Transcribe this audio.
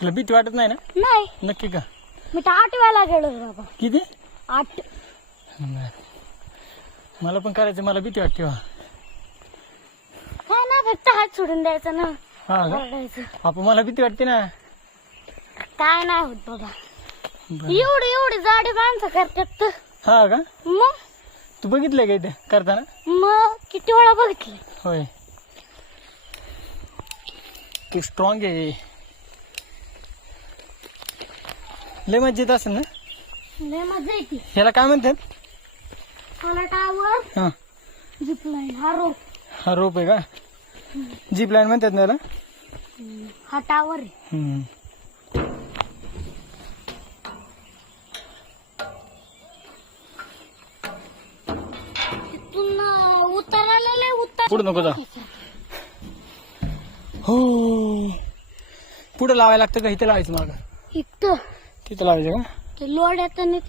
तुला भीती वाटत नाही ना? नाही, नक्की का? मी तर 8व्याला गेलो बाबा. किती? 8. मला पण करायचं, मला भीती वाटते. काय ना, फक्त हात सोडून द्यायचा ना. हा का? ओरडायचं. आपण मला भीती वाटते ना. काय नाही होत बाबा. बरं. एवढी जाडी माणसं करतात तर. हा का? मग तू बघितलंय का इथे करताना? किती वेळा बघितलं. होय, तू स्ट्रॉंग आहे. लय मजा येत असेल ना? लय मजा येते. ह्याला काय म्हणतात? मला टावर हा, झिप लाईन, हा रोप. हा रोप आहे का? जीप लाईन म्हणतात ना याला? हा टावर आहे. हम्म. तिथून उतरायला लय उतर. पुढे नको जा. हो, पुढे लावायला लागतं का? इथे लावायचं मागं? इथं तिथं लावायचं का? ते लोड येतं